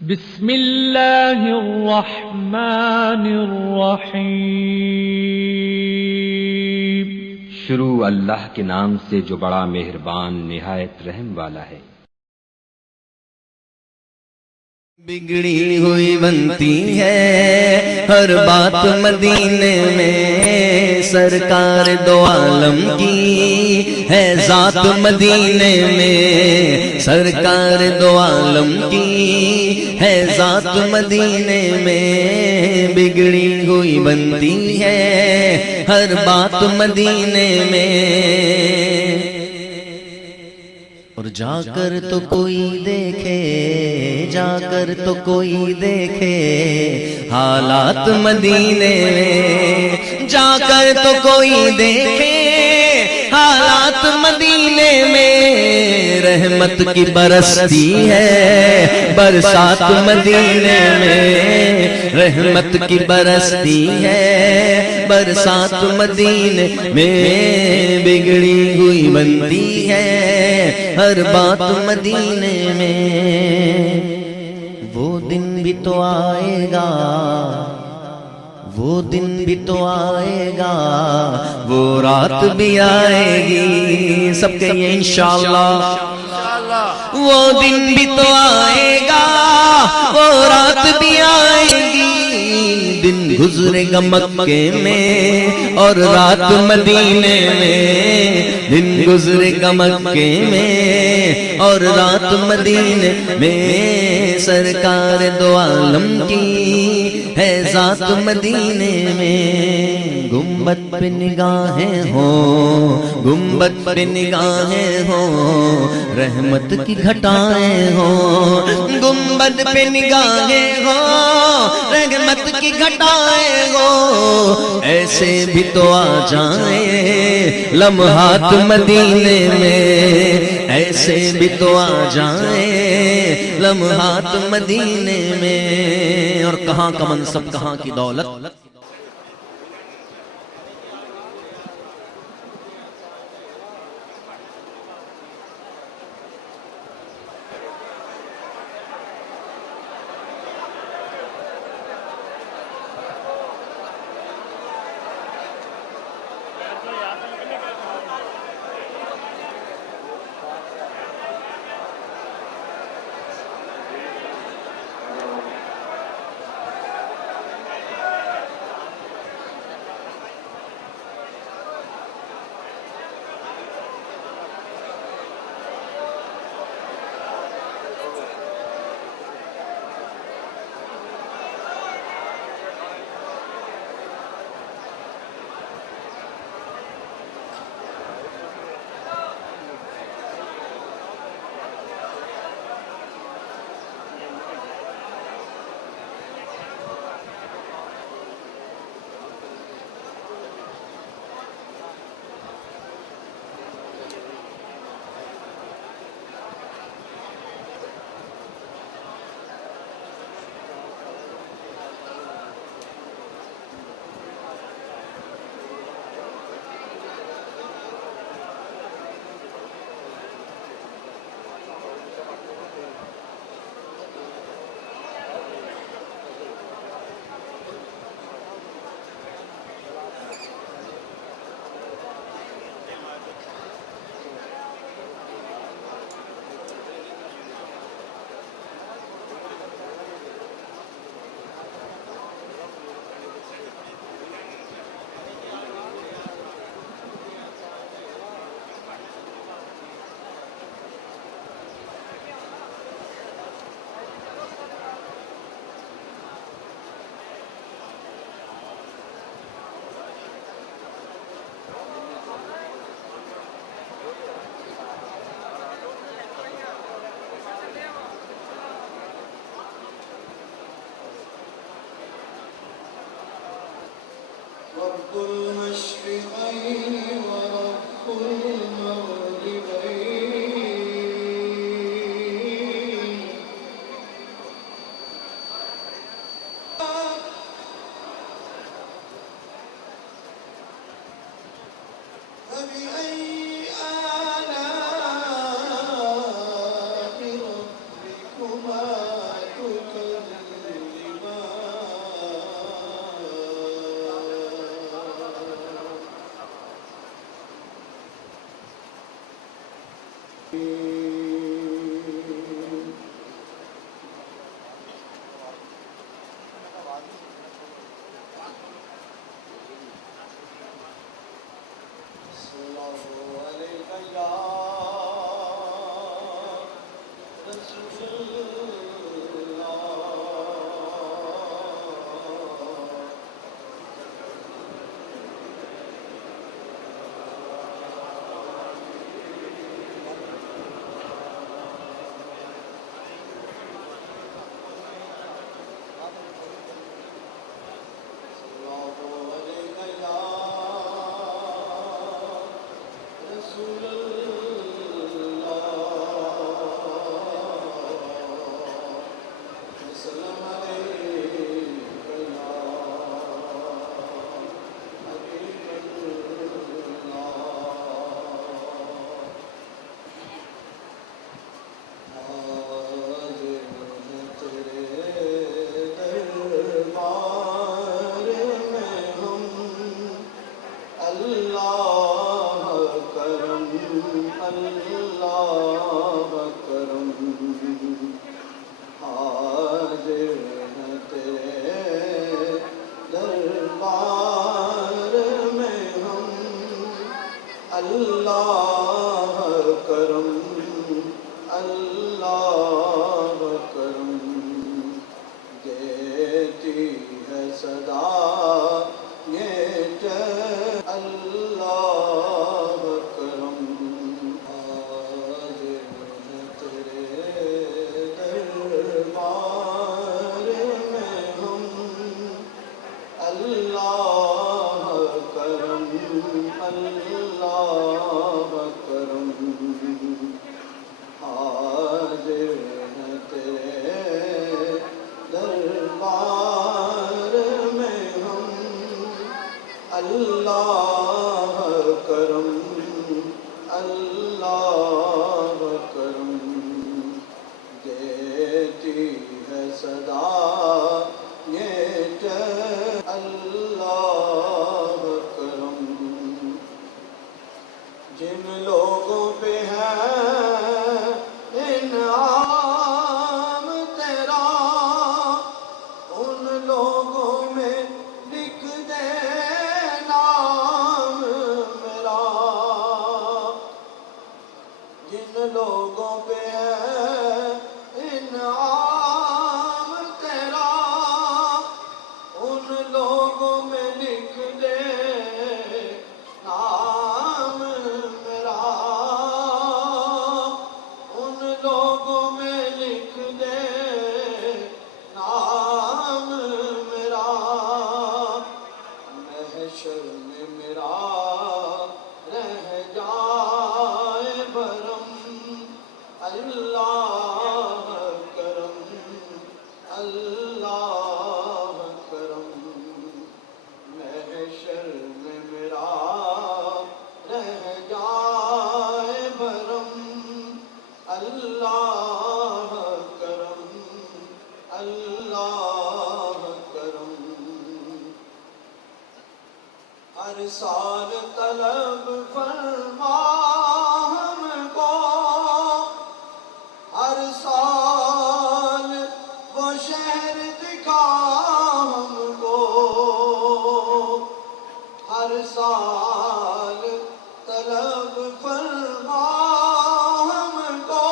بسم اللہ الرحمن الرحیم۔ شروع اللہ کے نام سے جو بڑا مہربان نہایت رحم والا ہے۔ بگڑی ہوئی بنتی ہے ہر بات مدینے میں، سرکار دو عالم کی ہے ذات مدینے میں، سرکار دو عالم کی ہے ذات مدینے میں، بگڑی ہوئی بنتی ہے ہر بات مدینے میں، اور جا کر تو کوئی دیکھے، جا کر تو کوئی دیکھے حالات مدینے میں، جا کر تو کوئی دیکھے حالات مدینے میں، رحمت کی برستی ہے برسات مدینے میں، رحمت کی برستی ہے برسات مدینے میں، بگڑی ہوئی بنتی ہے ہر بات مدینے میں، وہ دن بھی تو آئے گا، وہ دن بھی تو آئے گا، وہ رات بھی آئے گی، سب کہیے انشاءاللہ، وہ دن بھی تو آئے گا، وہ رات بھی آئے گی، دن گزرے گا مکے میں اور رات مدینے میں، دن گزرے گا مکے میں اور رات مدینے میں، سرکار دو عالم کی ہے ذات مدینے میں، گنبد پہ نگاہیں ہوں، گنبد پہ نگاہیں ہوں، رحمت کی گھٹائیں ہوں، گنبد پہ نگاہیں ہوں، رحمت کی گھٹائیں ہوں، ایسے بھی تو آ جائیں لمحات مدینے میں، ایسے بھی تو آ جائیں لمحات مدینے میں، اور کہاں کا منصب کہاں کی دولت، رب المشرقين ورب المغربين، فبأي آلاء ربكما تكذبان؟ وسلم عليك يا حبيب الله حاضر ہیں تیرے دربار میں ہم اللہ کرم اللہ کرم حاضر ہیں تیرے دربار میں ہم اللہ کرم اللہ کرم دیتی ہے صدا یہ اللہ کرم حاضر ہے تیرے دربار میں ہم اللہ کرم اللہ کرم حاضر ہیں تیرے دربار میں ہم اللہ کرم اللہ کرم دیتی ہے صدا یہ اللہ کرم جن لوگوں پہ ہے انعام تیرا ان لوگوں میں لکھ دے نام میرا جن لوگوں پہ ہے انعام تیرا ان لوگوں میں لکھ دے نام میرا ان لوگوں میں لکھ دے نام میرا محشر میں میرا رہ جائے بھرم اللہ کرم اللہ کرم محشر میں میرا رہ جائے بھرم اللہ کرم اللہ کرم ہر سال طلب فرما ہم کو ہر سال وہ شہر دکھا ہم کو ہر سال طلب فرما ہم کو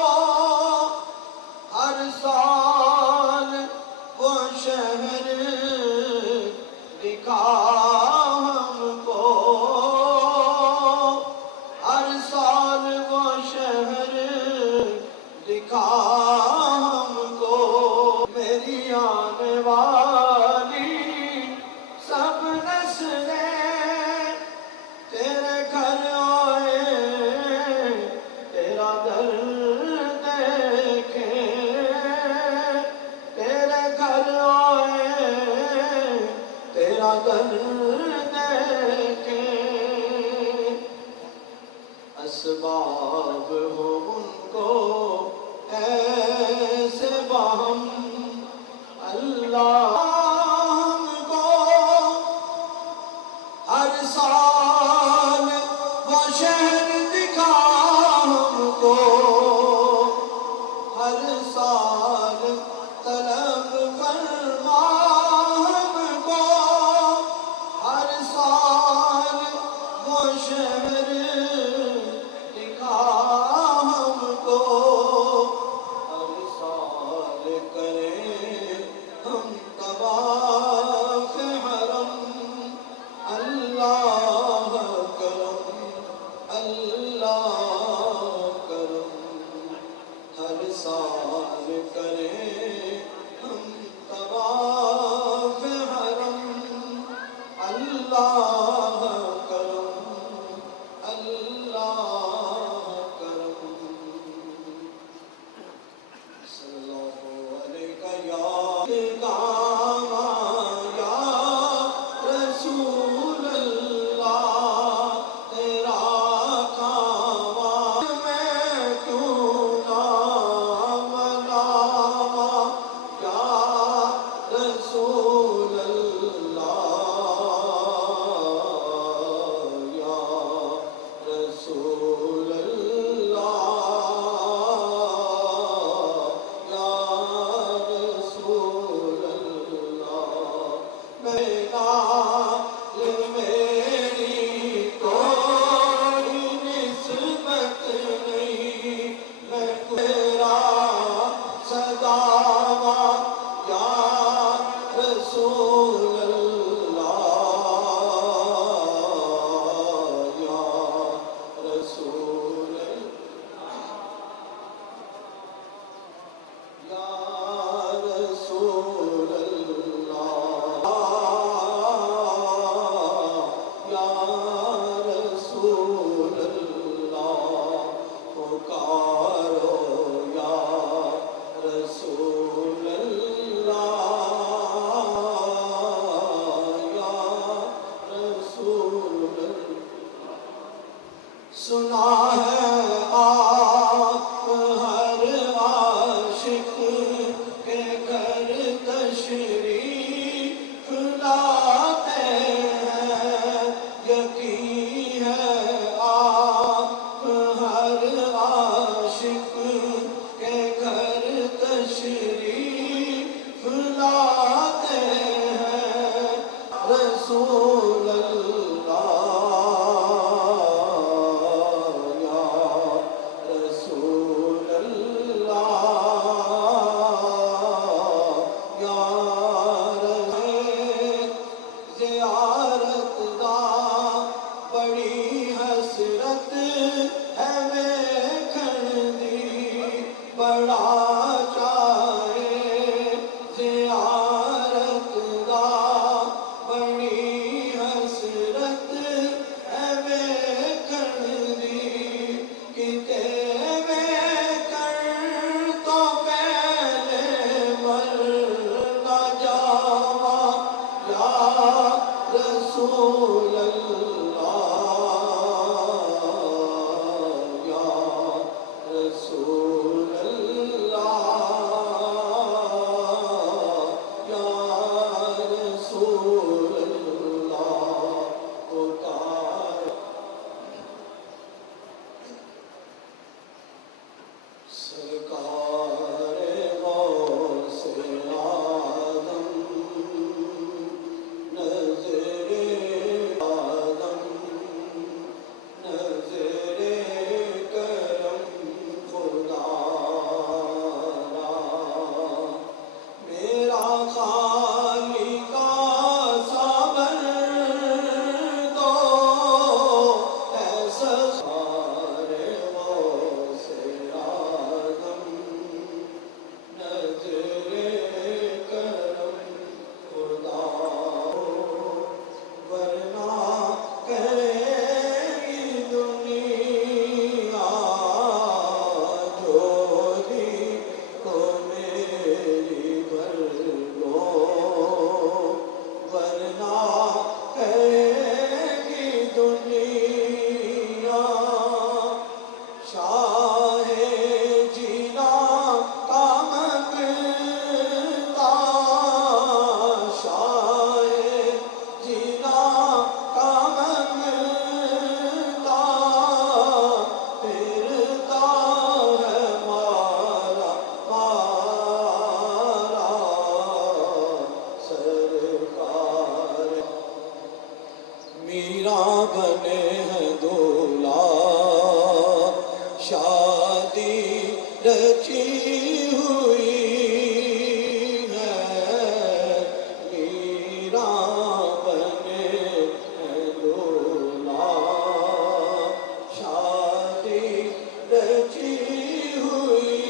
ہر سال وہ شہر دکھا ہم کو ہر سال وہ شہر دکھا ہم کو میری خالقا صبر دو ایسا سارے غوث آدم نظر کرم خدا ورنہ کہے گی دنیا جو دی تو میری بھر لو ورنہ کہے گی دنیا شاہ جینا کا منگتا شاہ جینا کا منگتا پھرتا ہے مارا مارا سرکار میرا بنے ہیں دولا شادی رچی ہوئی ہے میرا بنے ہیں دولا شادی رچی ہوئی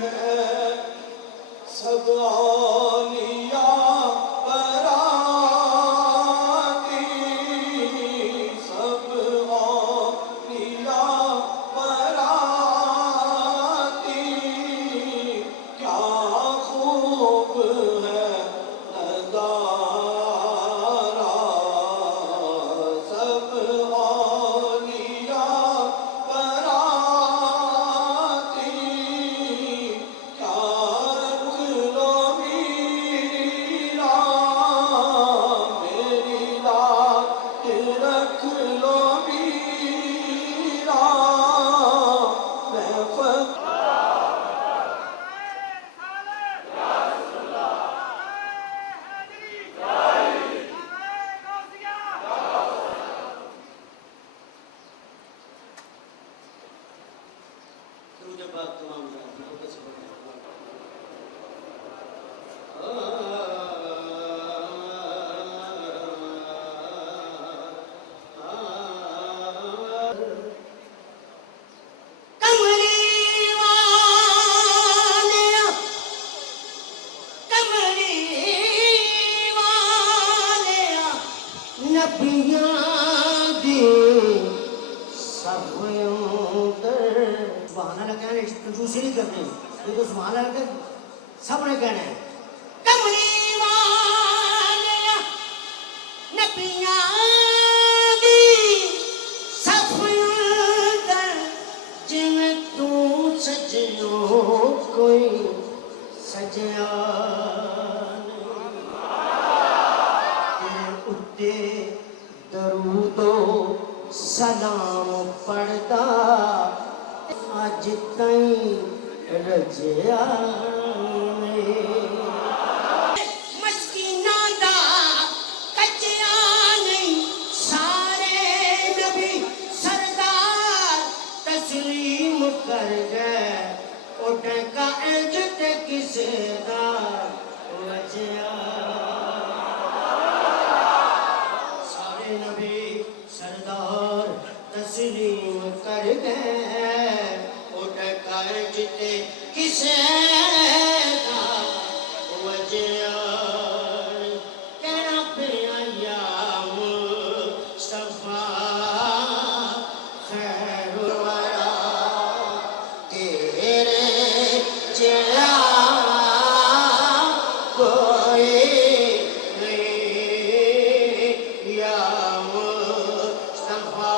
ہے سب اولیاء براتی سب اولیاء براتی کیا خوب ہے نظارہ سب اولیاء براتی کیا رکھ لو میرا میری لات رکھ لو میرا میں فقط سبحان اللہ کہنا ہے کنجوسی نہیں کرنی یہ تو سبحان اللہ کہ سب نے کہنا ہے کملی والیا نبیاں دی صفیوں در جویں تو سجنوں کوئی سجیا اتے درود و سلام پڑھتا اج تائیں رجیا مسکیناں دا کچیا نہیں سارے نبی سردار تسلیم کر گئے اٹھ کا انج تے کسے دا وجیا سارے نبی سردار تسلیم کر گئے اٹھ کر جتے کسے دا وجیا کہنا پیا یا مصطفیٰ خیر الورا تیرے جیا کوئی نہیں یا مصطفیٰ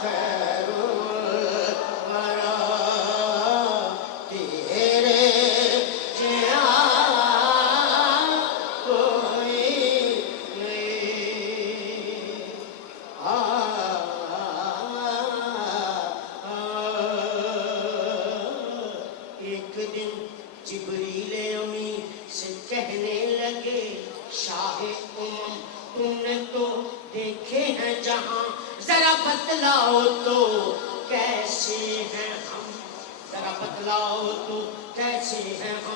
خیر الورا تیرے جیا کوئی نہیں ایک دن جبریل امی سے کہنے لگے شاہ تم نے تو دیکھے ہیں جہاں ذرا بتلاؤ تو کیسے ہیں ہم ذرا بتلاؤ تو کیسے ہیں ہم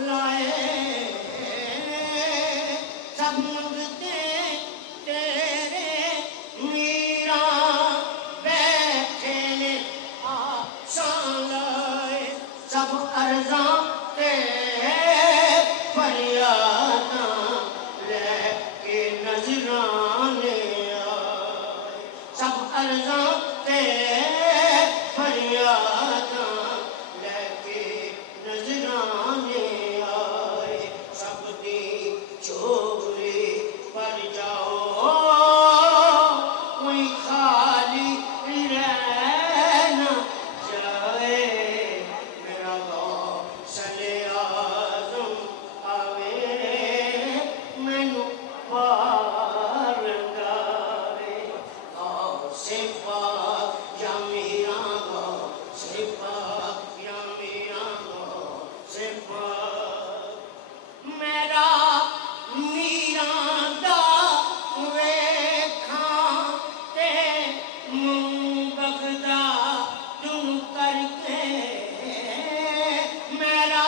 لائے سب منگتے تیرے میرا بیٹھے نے آسان لائے سب ارزاں تیرے فریاداں لے کے نظرانے آئے سب ارزاں تیرے فریاداں لے کے نظرانے آئے سب دی چوری پر جاؤ کوئی خالی رہ نہ جائے میرا غوث اعظم آوے مینوں پار لگائے غوث پاک یا میرا غوث پاک یا میرا غوث پاک میرا میرا دا ویکھاں تے بغدا تم کر کے میرا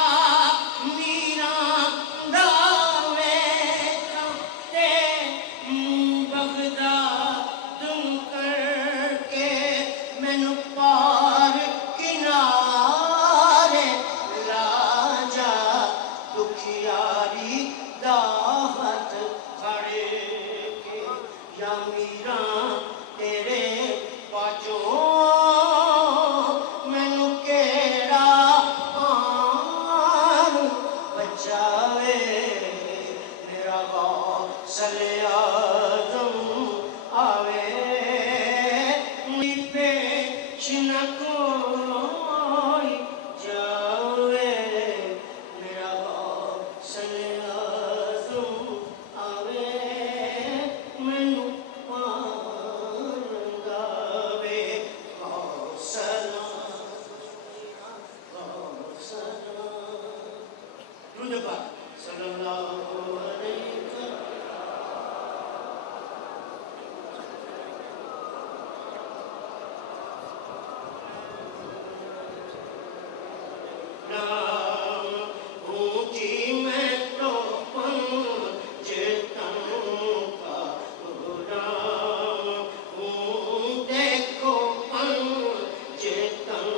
میرا دا ویکھاں تے بغدا تم کر کے مینوں پار کنارے لا جا دکھیاری دا ہاتھ پھڑ کے یا میرا تیرے باجوں مینوں کیڑا آن بچاوے میرا غوث اعظم آوے پیش نہ کوئی جاوے میرا غوث اعظم آوے مینوں پار لگاوے غوث درود پاک صلی اللہ علیہ وسلم اونچی میں تو پنجتن کا غلام ہوں دیکھو پنجتن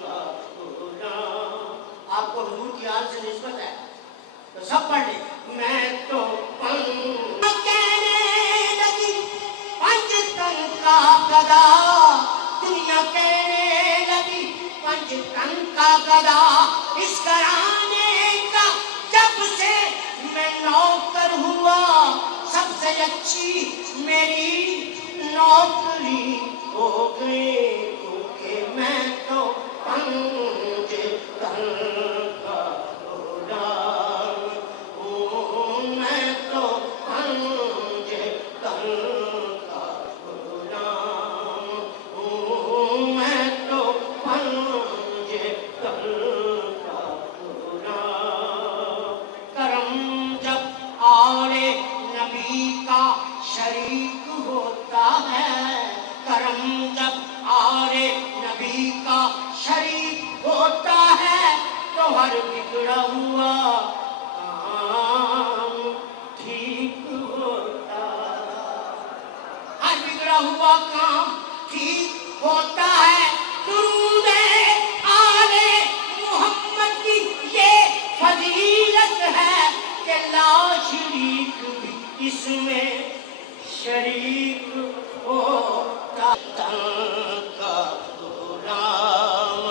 کا غلام آپ کو حضور کی آل سے نسبت ہے تو سب پڑھ لیں میں تو کہنے لگی پنجتن کا گدا دنیا کہنے لگی پنجتن کا گدا اس گھرانے کا جب سے میں نوکر ہوا سب سے اچھی میری نوکری ہو گئی کیونکہ میں تو پنجتن کا غلام ہوں میں تو پنجتن کا غلام ہوں میں تو پنجتن کا غلام کرم جب آلے نبی کا شریک ہوتا ہے کرم جب آلے نبی کا شریک ہوتا ہے تو ہر بگڑا ہوا کام ٹھیک ہوتا ہر بگڑا ہوا کام ٹھیک ہوتا ہے درود آل محمد کی یہ فضیلت ہے کہ لا شریک بھی اس میں شریک ہوتا تن کا غلام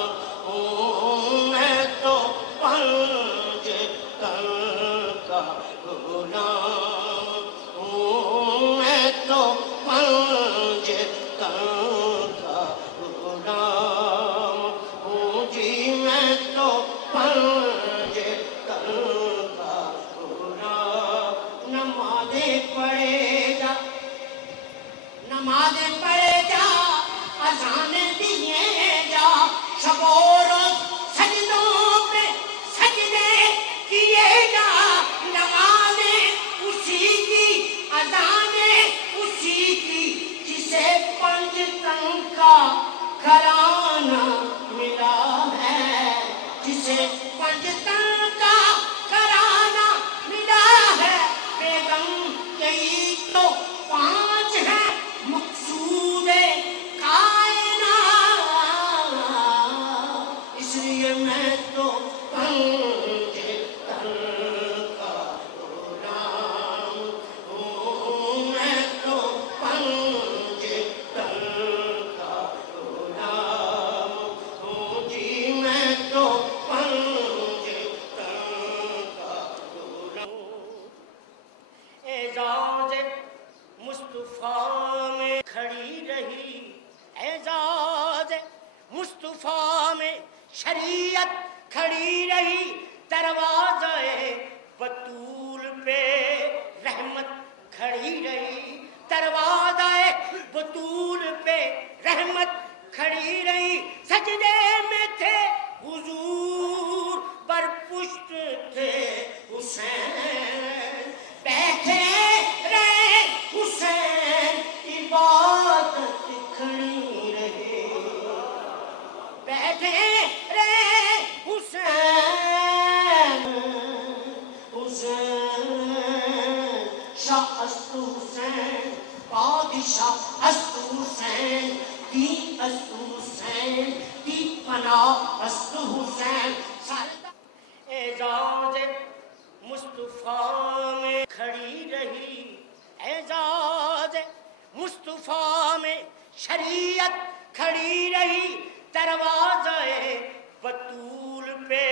ہوں میں تو پنجتن کا غلام ہوں میں تو پنجتن کا غلام ہوں جی میں تو پنجتن کا غلام نمازیں پڑھے جا نمازیں پڑھے جا اذانیں دیے جا شب و روز سجدوں پہ سجدے کیے جا نمازیں اسی کی اذانیں اسی کی جسے پنجتن کا گھرانہ ملا ہے جسے پنجتن کا اعزاز مصطفیٰ میں شریعت کھڑی رہی دروازے بطول پہ رحمت کھڑی رہی دروازے بطول پہ رحمت کھڑی رہی سجدے میں تھے حضور پر پشت تھے حسین بیٹھے رہے حسین عبادت کھڑی رہے بیٹھے رہے حسین حسین شاہ است حسین بادشاہ است حسین دی است حسین دی پناہ است حسین اعزاز مصطفیٰ میں کھڑی رہی اعزاز مصطفیٰ میں شریعت کھڑی رہی دروازے بطول پہ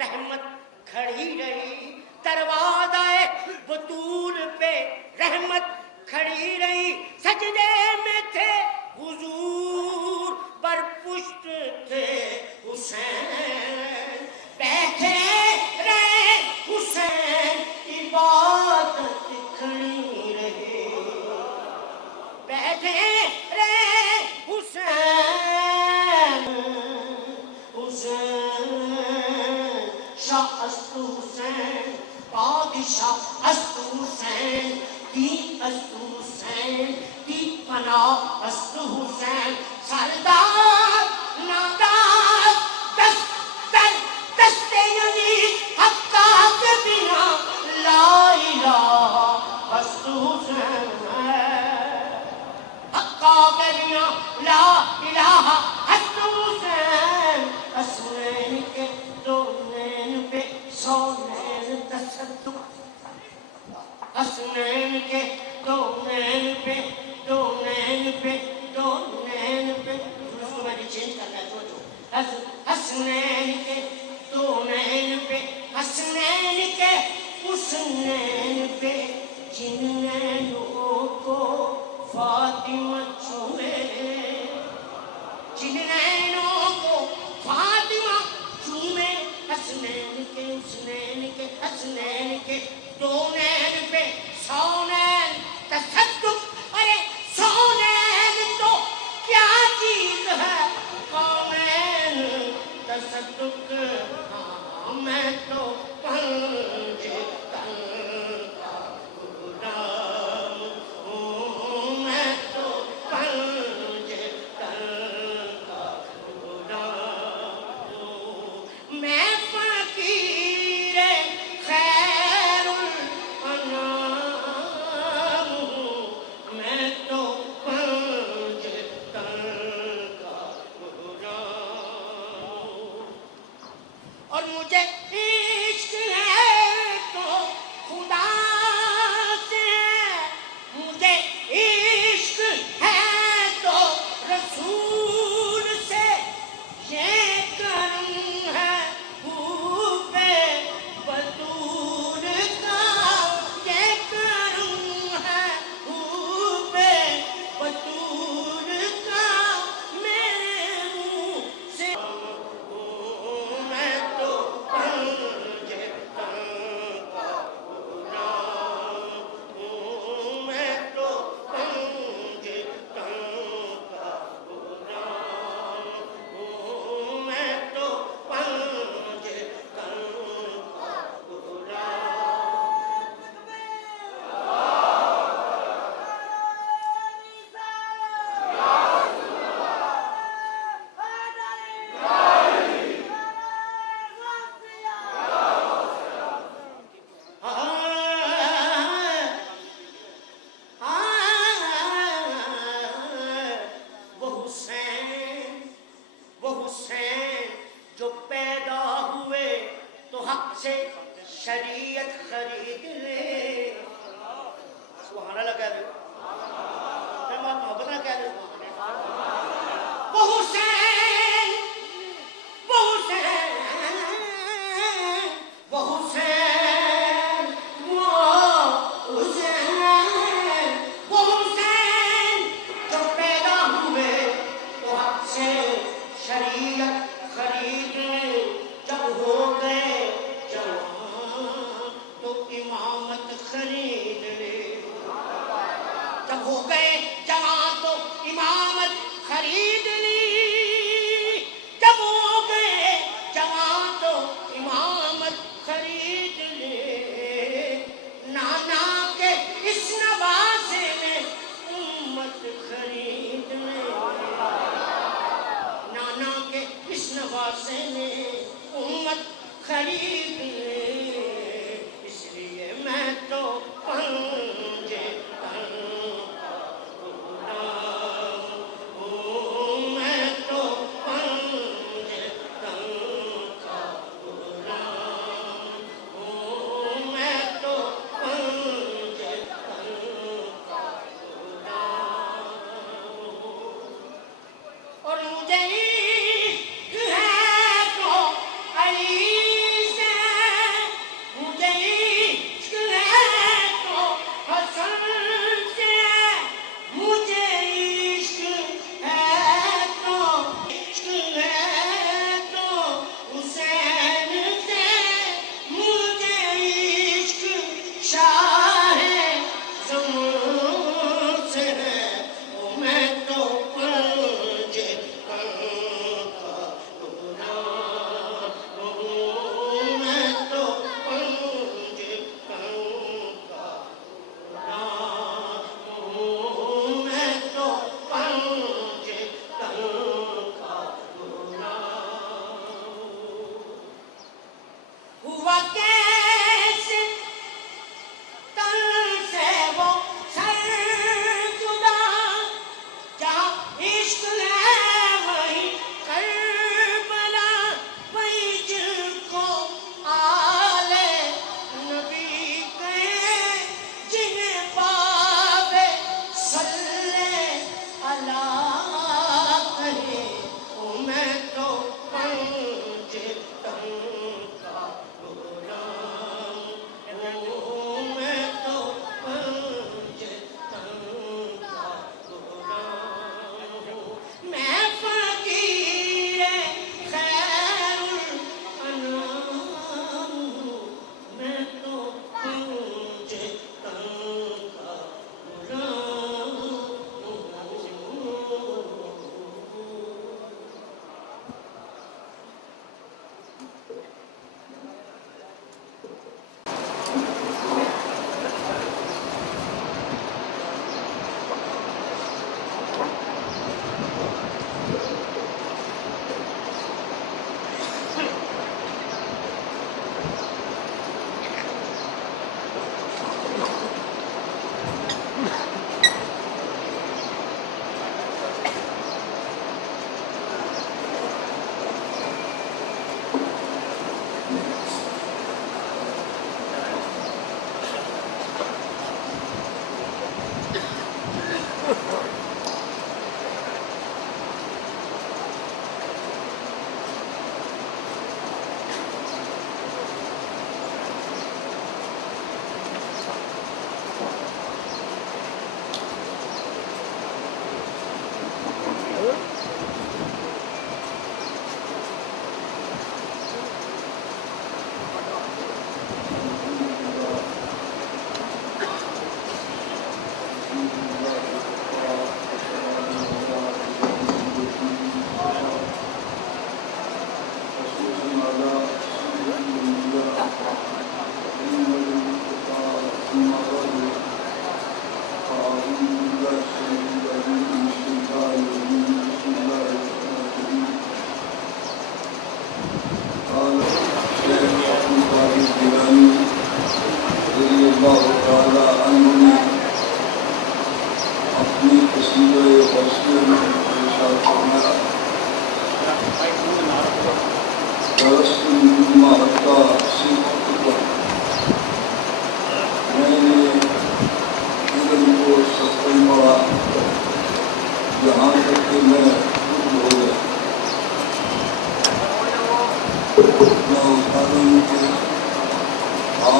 رحمت کھڑی رہی دروازے بطول پہ رحمت کھڑی رہی سجدے میں تھے حضور پر پشت تھے حسین بیٹھے رہے حسین عبادت کھڑی رہے بیٹھے رہے حسین حسین شاہ است حسین بادشاہ است حسین دی است حسین دی پناہ است حسین سردار نادار دست در دست یعنی حقا کے بنا لا الہ است حسین حقا کے بنا لا الہ است حسین حسنین کے دو نین پہ سو نین تصدق حسنین کے دو نین پہ دو نین پہ دو نین پہ اس کو میں نے چینج کرنا ہے سوچو حسنین کے دو نین پہ حسنین کے اس نین پہ جن نینوں کو فاطمہ چھوئے جن نینوں کو فاطمہ چھوئے حسنین کے اس نین کے حسنین کے دو نین پہ سو نین تصدق ارے سو نین تو کیا چیز ہے کونین تصدق ہاں میں تو پنج تن کا غلام ہوں میں تو پنج تن کا غلام ہوں میں فقیر خیر الانام ہوں میں تو پنج تن کا غلام ہوں اور مجھے عشق ہے تو خدا سے مجھے عشق ہے تو رسول سے یہ کرم ہے حب بطول کا یہ کرم ہے حب بطول کا میرے منہ سے میں تو پنج تن کا غلام ہوں میں تو پنج تن کا غلام ہوں میں تو پنج تن کا غلام وہ حسین جو پیدا ہوئے تو حق سے شریعت خرید لے سبحان اللہ کہہ دو میں محبت نہ کہہ دو وہ حسین وہ حسین وہ حسین وہ حسین وہ حسین جو پیدا ہوئے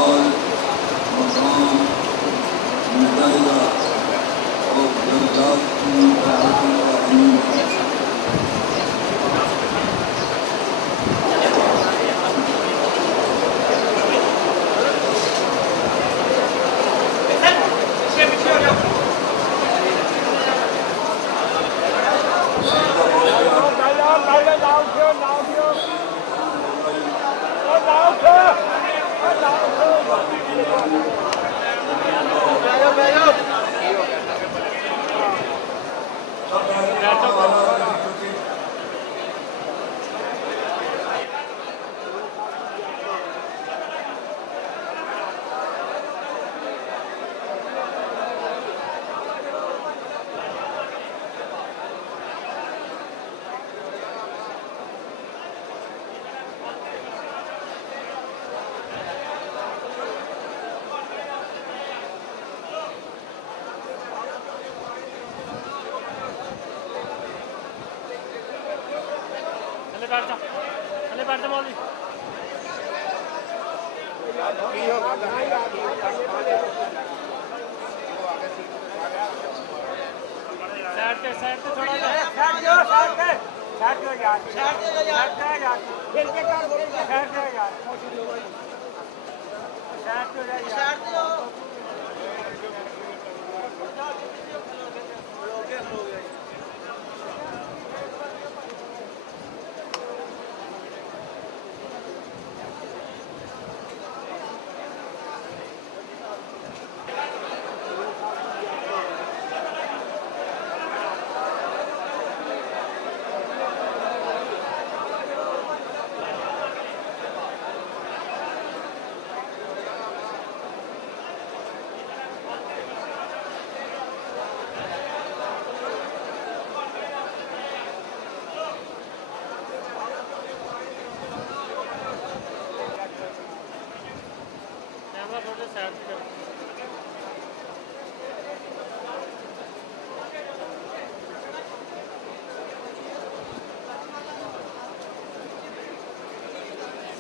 اور مقام متحدہ اور بغداد کی ترقی کا امین ہے۔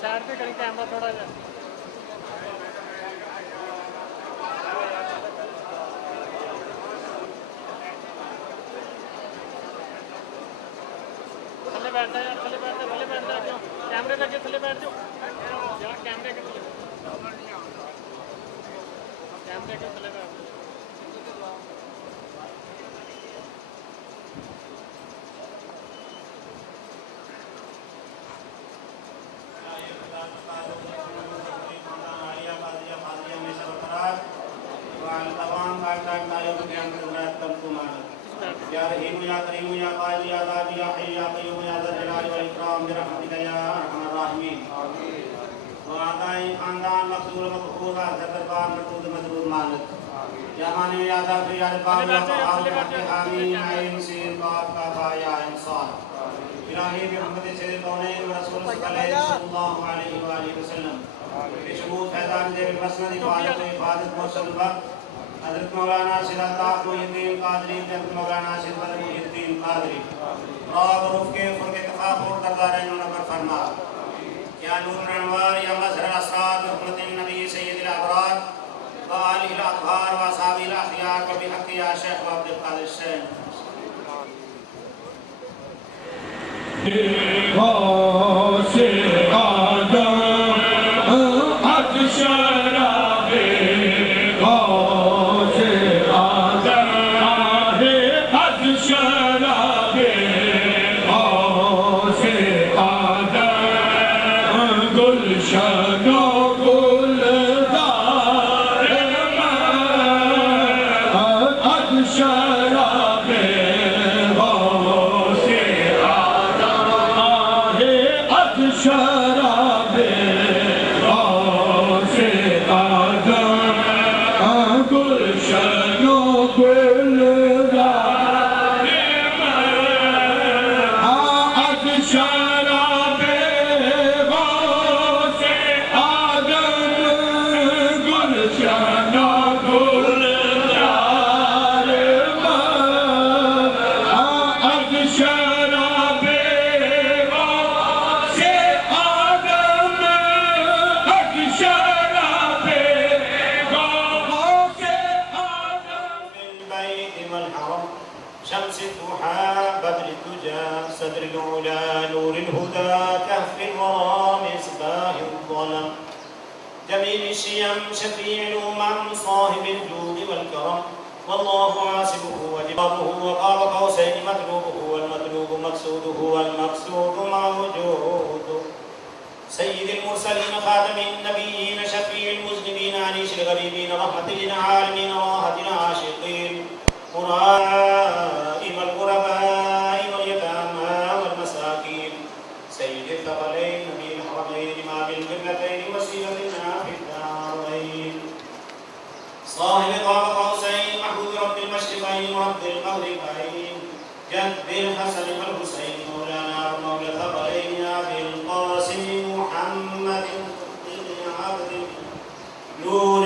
سائڈ پہ کریں کیمرہ تھوڑا جا تھلے بیٹھ جائے تھلے بیٹھ جائے کیمرے لگے تھلے بیٹھ جاؤ یار کیمرے کے تھلے کیمرے کے تھلے بیٹھ جاؤ یا رحیم یا کریم یا قائل یا ذات یا حی یا قیوم یا ذا الجلال والاکرام برحمتک یا ارحم الراحمین وعطائی خاندان مقصور مقبول حضرت دربار مردود مدرود مالک یا مانی یا ذات یا رقام یا فعال حق آمین عین سین قاف کافا یا انصار الہی برحمت سید کونین و رسول صلی اللہ علیہ وآلہ وسلم بشمول فیضان زیب المسند عبادت و عبادت مرسل وقت حضرت مولانا سید اللہ محی الدین قادری حضرت مولانا سید بدر محی الدین قادری راب رف کے فرق اتفاق اور کردار نمبر فرما یا نور انوار یا مظہر اسرار حکمت النبی سید الابرار و آلہ الاطہار و اصحابہ الاخیار و بحق یا شیخ و عبد القادر الشین شراب غوث آدم كريم الشيم شفيع الأمم صاحب الجود والكرم والله حاسبه وجوابه وقاب قوسين مطلوبه والمطلوب مقصوده والمقصود موجود سيد المرسلين خاتم النبيين شفيع المذنبين انيس الغريبين رحمة للعالمين راحة العاشقين مرائم الغرباء واليتامى والمساكين سيد الثقلين نبي الحرمين امام القبلتين وسيلتنا في الدارين صاحب قاب قوسين محبوب رب المشرقين ورب المغربين جد الحسن والحسين مولانا ومولى الثقلين ابي القاسم محمد بن عبد نور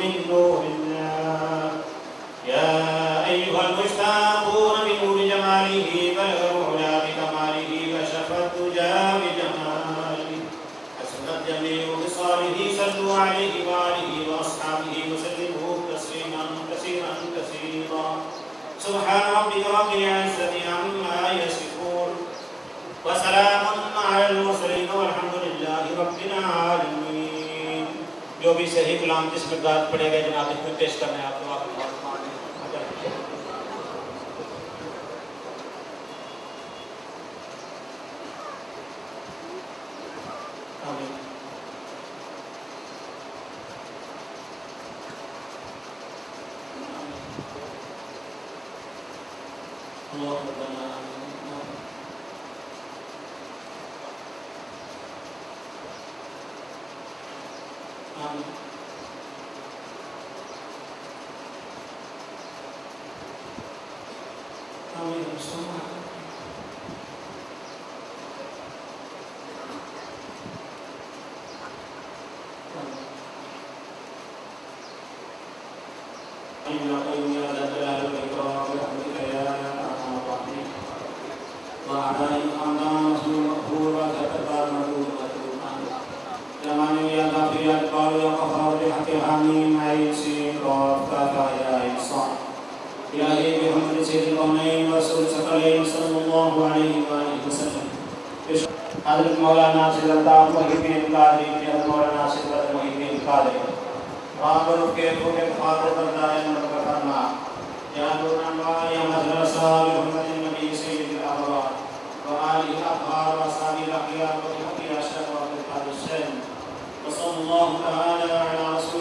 من نور الله يا ايها المشتاقون بنور جماله بلغ العلا بكماله كشف الدجى بجماله حسنت جميع خصاله صلوا عليه واله واصحابه وسلموا تسليما كثيرا كثيرا سبحان ربك رب العزة عما يصفون وسلام على المرسلين والحمد لله رب العالمين. جو بھی صحیح کلام جس مقدار پڑھے گئے جناب اس میں پیش کرنا ہے آپ کو آپ آمین. اللہ ربنا آمین. آمین. حضرت مولانا سید الطاف محی الدین القادری حضرت مولانا سید محی الدین القادری رابر کے پورے خاطر بردائے مرکہ فرما یا نور انوار یا مظہر صاحب محمد النبی سید الاحرار وآلہ الاطہار وصحابہ الاخیار وحقی اشرف وعبد القادر السین وصلی اللہ تعالی علی رسول